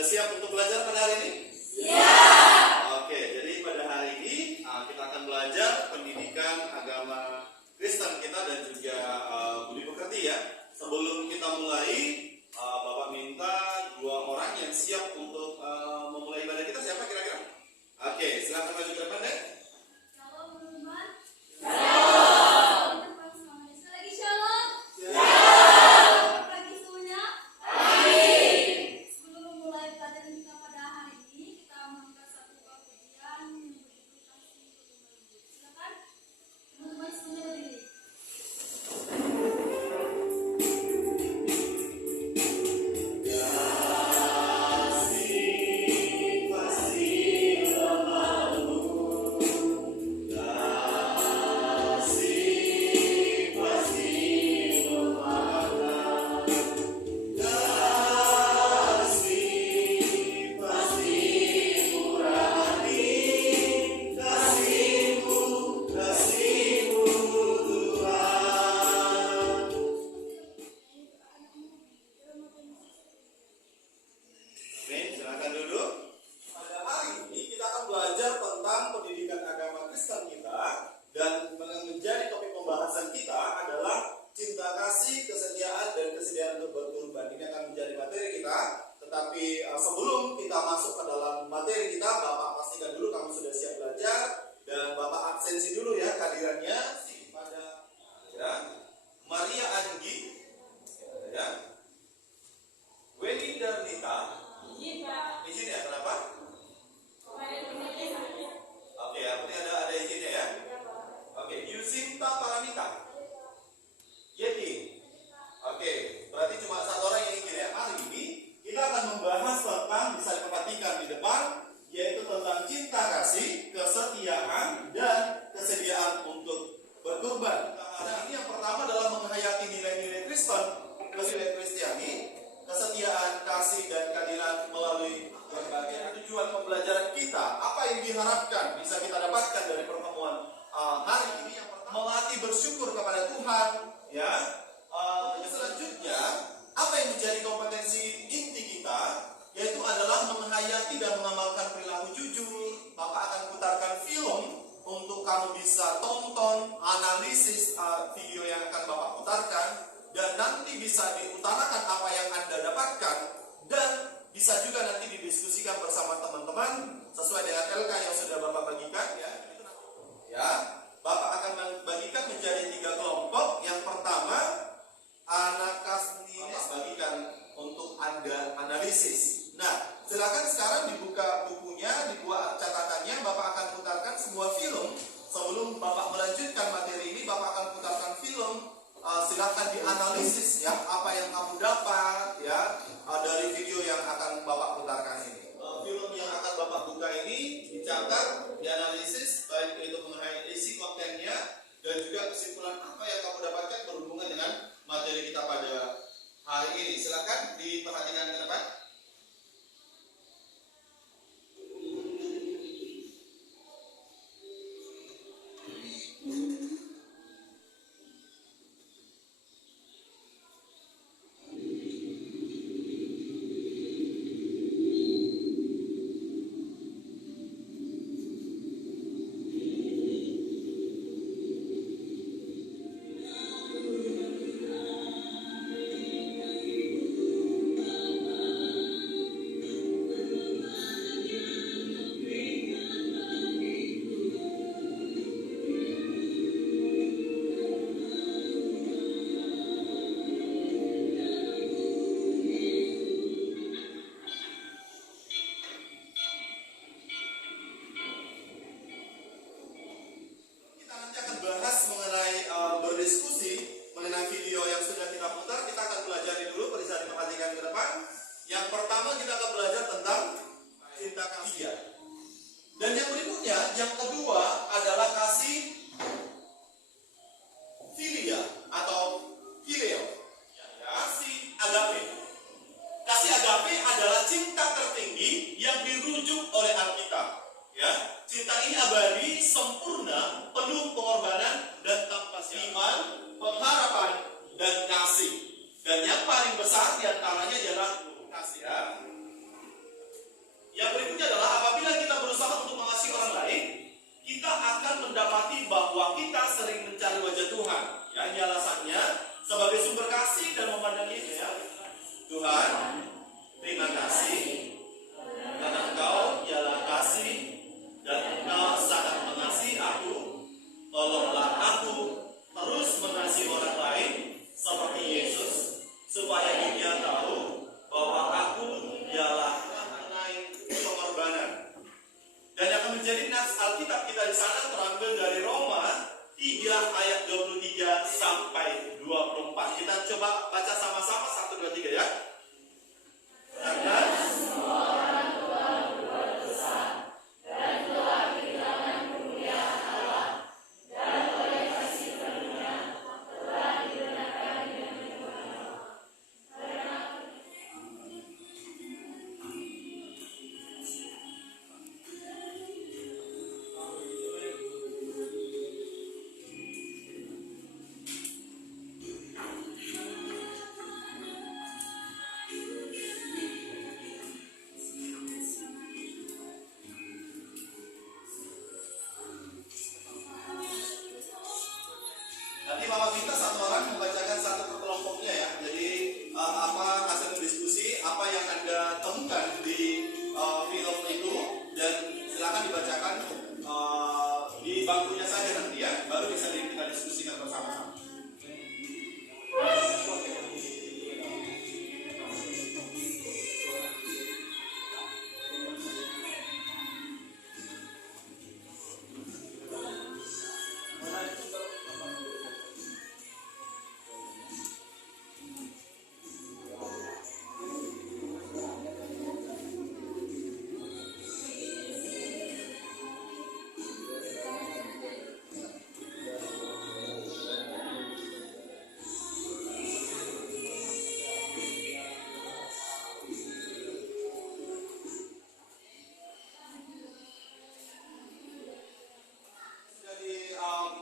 Sudah siap untuk belajar pada hari ini? Ya. Oke, jadi pada hari ini kita akan belajar pendidikan agama Kristen kita dan juga budi pekerti ya. Sebelum kita mulai, Bapak minta 2 orang yang siap untuk memulai ibadah kita. Siapa kira-kira? Oke, silakan maju ke depan deh. Shalom teman-teman. Shalom. Sekali lagi shalom. Shalom. Pagi semuanya. Pagi. Sebelum memulai pelajaran kita pada hari ini, kita mengangkat satu pujian yang berjudul Kasih Kembali. Silakan teman-teman semuanya berdiri. Silakan duduk. Pada hari ini kita akan belajar tentang pendidikan agama Kristen kita, dan yang menjadi topik pembahasan kita adalah cinta kasih, kesetiaan, dan kesediaan untuk berkorban. Ini akan menjadi materi kita. Tetapi sebelum kita masuk ke dalam materi kita, Bapak pastikan dulu kamu sudah siap belajar, dan Bapak absensi dulu ya kehadirannya pada ya, Maria Anggi, ya, Weni Darnita. Izin ya, kenapa? Oke, artinya ada izinnya ya. Oke, Yusinta Paramita. Yeti. Oke, berarti cuma 1 orang yang izin ya. Hari ini kita akan membahas tentang, bisa diperhatikan di depan, yaitu tentang cinta kasih, kesetiaan, dan kesediaan untuk berkorban. Nah, ini yang pertama adalah menghayati nilai-nilai Kristen, nilai Kristiani, kesetiaan, kasih, dan keadilan melalui berbagai tujuan pembelajaran kita. Apa yang diharapkan bisa kita dapatkan dari pertemuan hari ini? Yang pertama, melatih bersyukur kepada Tuhan, ya. Selanjutnya, apa yang menjadi kompetensi inti kita, yaitu adalah menghayati dan mengamalkan perilaku jujur. Bapak akan putarkan film untuk kamu bisa tonton, analisis video yang akan Bapak putarkan, dan nanti bisa diutarakan apa yang Anda dapatkan, dan bisa juga nanti didiskusikan bersama teman-teman sesuai dengan LK yang sudah Bapak bagikan ya. Bapak akan membagikan menjadi 3 kelompok. Yang pertama, anak kasnines bagikan untuk Anda analisis. Nah, silakan sekarang dibuka bukunya, dibuat catatannya. Bapak akan putarkan semua film. Sebelum Bapak melanjutkan materi ini, Bapak akan putarkan film. Silakan dianalisis ya, apa yang kamu dapat ya dari video yang akan Bapak putarkan ini. Film yang akan Bapak buka ini dicatat, dianalisis, baik itu mengenai isi kontennya dan juga kesimpulan apa yang kamu dapatkan berhubungan dengan materi kita pada hari ini. Silakan diperhatikan ke depan. akan mendapati bahwa kita sering mencari wajah Tuhan. Ya, ini alasannya sebagai sumber kasih dan memandang itu ya. Tuhan, terima kasih karena Engkau ialah kasih dan Engkau sangat mengasihi aku. Tolonglah aku terus mengasihi orang lain seperti Yesus, supaya dunia tahu bahwa aku ialah mengenai pengorbanan. Dan yang akan menjadi nas Alkitab kita di sana terambil dari Roma 3 ayat 23 sampai 24. Kita coba baca sama-sama 1, 2, 3 ya. Karena semua orang tua berbuat dosa dan telah kehilangan kemuliaan Allah, dan oleh kasih karunia telah dibenarkan dengan firman-Nya. Karena nanti Mama minta satu orang membacakan satu per kelompoknya ya. Jadi apa hasil diskusi, apa yang Anda temukan di film itu, dan silakan dibacakan di bangkunya saja nanti ya, baru bisa kita diskusikan bersama-sama.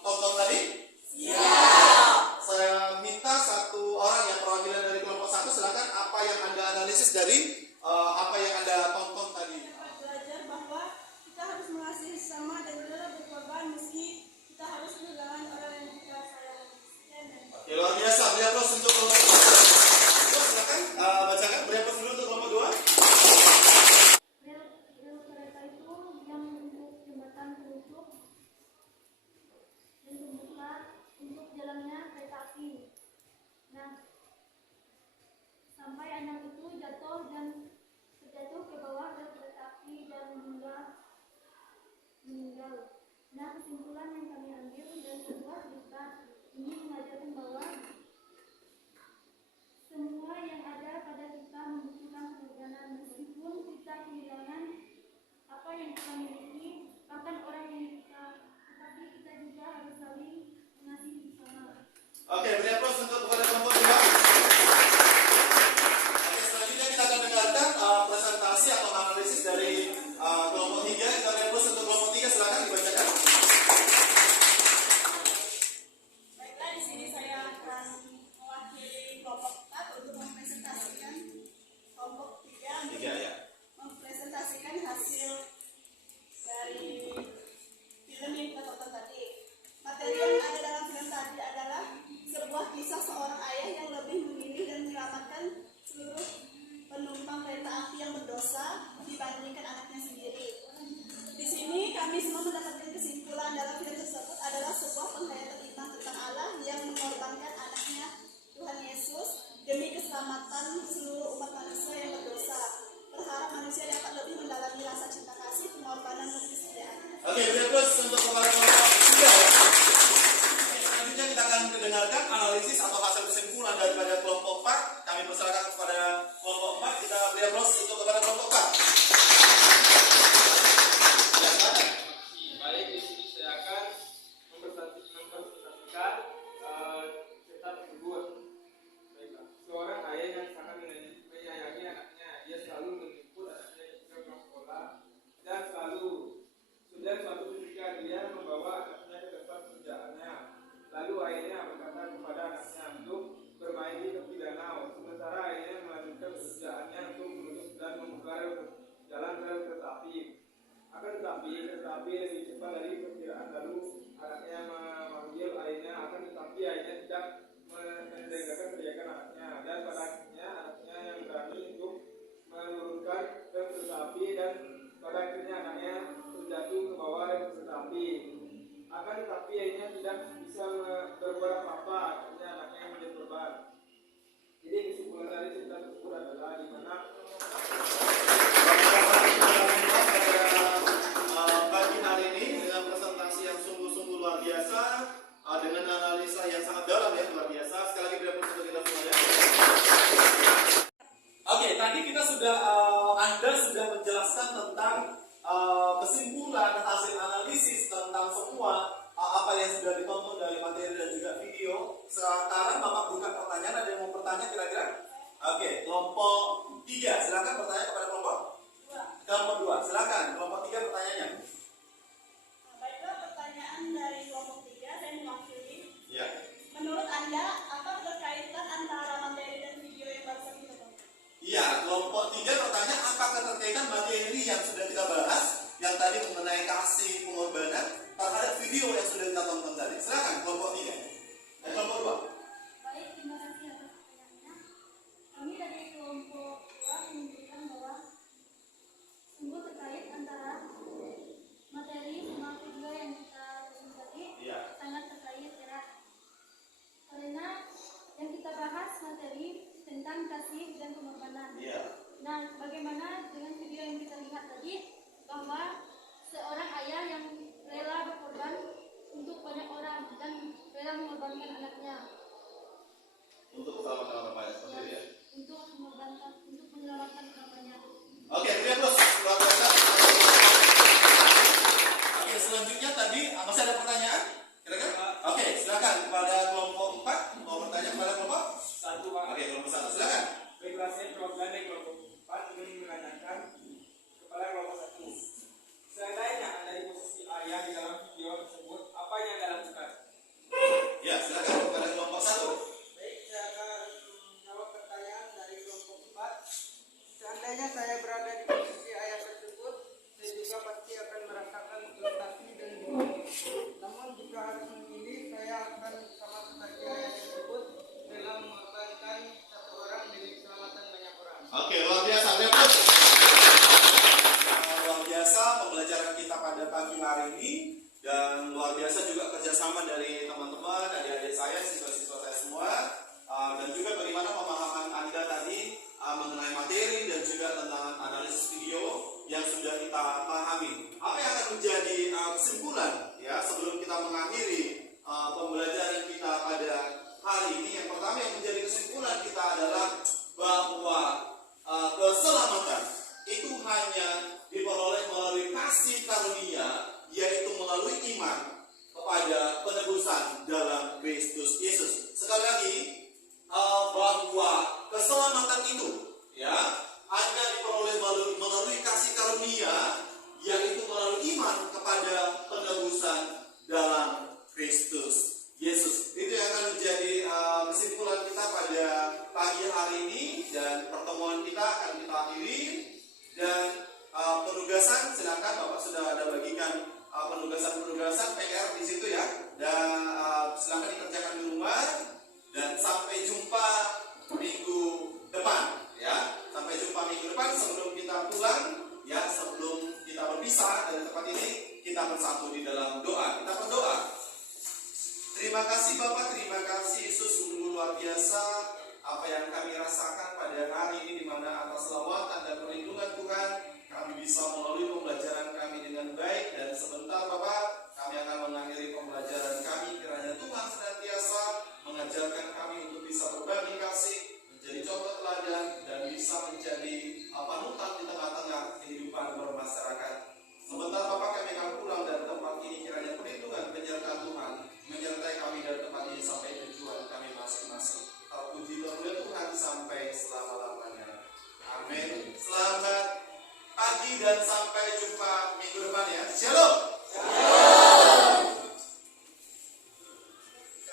Tonton tadi? Iya. Saya minta satu orang yang perwakilan dari kelompok 1, silakan apa yang Anda analisis dari apa yang Anda tonton tadi. Belajar bahwa kita harus mengasihi sesama dan rela berkorban meski kita harus kehilangan orang yang kita sayangi. Oke, luar biasa. Beri aplaus untuk kelompok 1. Silakan bacakan. Beri aplaus dulu untuk kelompok 2. Rel kereta itu yang membentuk jembatan penutup dan pembuka untuk jalannya kereta api. Nah, sampai anak itu terjatuh ke bawah rel kereta api dan meninggal. Nah, kesimpulan yang kami ambil dari sebuah cerita ini mengajarkan bahwa semua yang ada pada kita membutuhkan pengorbanan. Meskipun kita kehilangan apa yang kita miliki, bahkan orang yang kita, tetapi kita juga harus saling mengasihi bersama. Oke, beri aplaus untuk kepada kelompok 2. Oke, selanjutnya kita akan dengarkan presentasi atau analisis dari kelompok 3. Kita beri aplaus untuk kelompok 3. Silakan dibacakan. Baiklah, di sini saya akan mewakili kelompok 4 untuk mempresentasikan kelompok 3 3 ya. mempresentasikan hasil dari film yang kita tonton tadi. Materi yang ada dalam film tadi adalah sebuah kisah seorang ayah yang lebih memilih dan menyelamatkan seluruh penumpang kereta api yang berdosa dibandingkan anaknya sendiri. Di sini kami semua mendapatkan kesimpulan dalam film tersebut adalah sebuah penghayatan iman tentang Allah yang mengorbankan anaknya Tuhan Yesus demi keselamatan seluruh umat manusia yang berdosa. Berharap manusia dapat lebih mendalami rasa cinta kasih, pengorbanan, dan kesetiaan. Oke, beri aplaus untuk kepada kelompok 3 ya. Selanjutnya kita akan mendengarkan analisis atau hasil kesimpulan daripada kelompok 4. Kami persilakan kepada kelompok 4. Kita beri aplaus untuk kepada kelompok 4. Ya, silakan. Baik, di sini saya akan mempresentasikan cerita tersebut. Baiklah, seorang ayah yang sangat menyayangi anaknya, dia selalu menjemput anaknya ke sekolah dan suatu ketika dia membawa anaknya ke tempat kerjaannya. Lalu ayahnya berkata kepada anaknya untuk bermain di tepi danau, sementara ayahnya melanjutkan pekerjaannya untuk menutup dan membuka jalan rel kereta api. Akan tetapi lebih cepat dari perkiraan, lalu anaknya memanggil ayahnya, akan tetapi ayahnya tidak mendengarkan teriakan anaknya, dan pada akhirnya anaknya yang berani untuk menurunkan rem kereta api, dan pada akhirnya anaknya terjatuh ke bawah rem kereta api. Akan tetapi ayahnya tidak bisa berbuat apa-apa, akhirnya anaknya yang menjadi korban. Jadi kesimpulan dari cerita tersebut adalah di mana pagi hari ini dengan presentasi yang sungguh-sungguh luar biasa, dengan analisa yang sangat dalam ya, luar biasa. Sekali lagi beri aplaus untuk kita semuanya. Oke, tadi kita sudah Anda sudah menjelaskan tentang kesimpulan hasil analisis tentang semua apa yang sudah ditonton dari materi dan juga video. Sekarang Bapak buka pertanyaan, ada yang mau bertanya kira-kira? Oke, kelompok 3 silakan bertanya kepada kelompok 2. Silakan kelompok 3 pertanyaannya. Baiklah, pertanyaan dari kelompok 3 saya mewakili. Ya. Menurut Anda, apa keterkaitan antara materi dan video yang barusan kita tonton? Iya, kelompok 3 bertanya apa keterkaitan materi yang sudah kita bahas, yang tadi mengenai kasih pengorbanan terhadap video yang sudah kita tonton tadi. Silakan kelompok 3. Dan kelompok 2. Baik, terima kasih atas pertanyaannya. Kami dari kelompok 2 menunjukkan bahwa sungguh terkait antara materi sama video yang kita tonton tadi, Iya. sangat terkait erat. Karena yang kita bahas materi tentang kasih dan pengorbanan. Iya. Nah, bagaimana dengan video yang kita lihat tadi, bahwa seorang ayah yang rela berkorban untuk banyak orang dan rela mengorbankan anaknya Untuk keselamatan orang banyak seperti itu ya. untuk menyelamatkan anaknya. Oke, beri aplaus. Luar biasa. Oke, selanjutnya tadi masih ada pertanyaan? Kira-kira? Oke, silakan kepada kelompok 4 mau bertanya kepada kelompok 1, Pak. Oke, kelompok 1 silakan. Baiklah, saya perwakilan dari kelompok 4 ingin menanyakan kepada kelompok 1. Seandainya Anda di posisi ayah di dalam video tersebut, apa yang Anda lakukan? Ya, silakan kepada kelompok 1. Baik, saya akan menjawab pertanyaan dari kelompok 4. Seandainya saya berada di posisi ayah tersebut, saya juga pasti akan merasakan frustasi dan bingung. Namun jika harus memilih, saya akan sama seperti ayah tersebut rela mengorbankan satu orang demi keselamatan banyak orang. Oke, luar biasa. Beri aplaus. Luar biasa pembelajaran kita pada pagi hari ini, dan luar biasa juga kerjasama dari teman-teman, adik-adik saya, siswa-siswa saya semua, dan juga bagaimana pemahaman Anda tadi mengenai materi dan juga tentang analisis video yang sudah kita pahami. Apa yang akan menjadi kesimpulan ya sebelum kita mengakhiri pembelajaran kita pada hari ini? Yang pertama yang menjadi kesimpulan kita adalah bahwa keselamatan itu hanya diperoleh melalui kasih karunia, yaitu melalui iman kepada penebusan dalam Kristus Yesus. Sekali lagi, bahwa keselamatan itu ya hanya diperoleh melalui kasih karunia, yaitu melalui iman kepada penebusan dalam Kristus Yesus. Itu yang akan menjadi kesimpulan kita pada pagi hari ini, dan pertemuan kita akan kita akhiri. Dan penugasan, silakan Bapak sudah ada bagikan penugasan PR di situ ya, dan silakan dikerjakan di rumah, dan sampai jumpa minggu depan ya. Sampai jumpa minggu depan. Sebelum kita pulang ya, sebelum kita berpisah dari tempat ini, kita bersatu di dalam doa. Kita berdoa. Terima kasih Bapak, terima kasih Yesus, sungguh luar biasa apa yang kami rasakan pada hari ini, di mana atas lawatan dan perlindungan Tuhan kami bisa melalui pembelajaran kami dengan baik. Dan sebentar Bapak, kami akan mengakhiri pembelajaran kami. Kiranya Tuhan senantiasa mengajarkan kami untuk bisa berbagi kasih, menjadi contoh teladan, dan bisa menjadi panutan di tengah-tengah kehidupan bermasyarakat. Sebentar Bapak, kami akan pulang dari tempat ini. Kiranya perlindungan penyertaan Tuhan menyertai kami dari tempat ini sampai tujuan kami masing-masing. Terpuji termulia Tuhan sampai selama-lamanya. Amin. Selamat pagi dan sampai jumpa minggu depan ya. Shalom.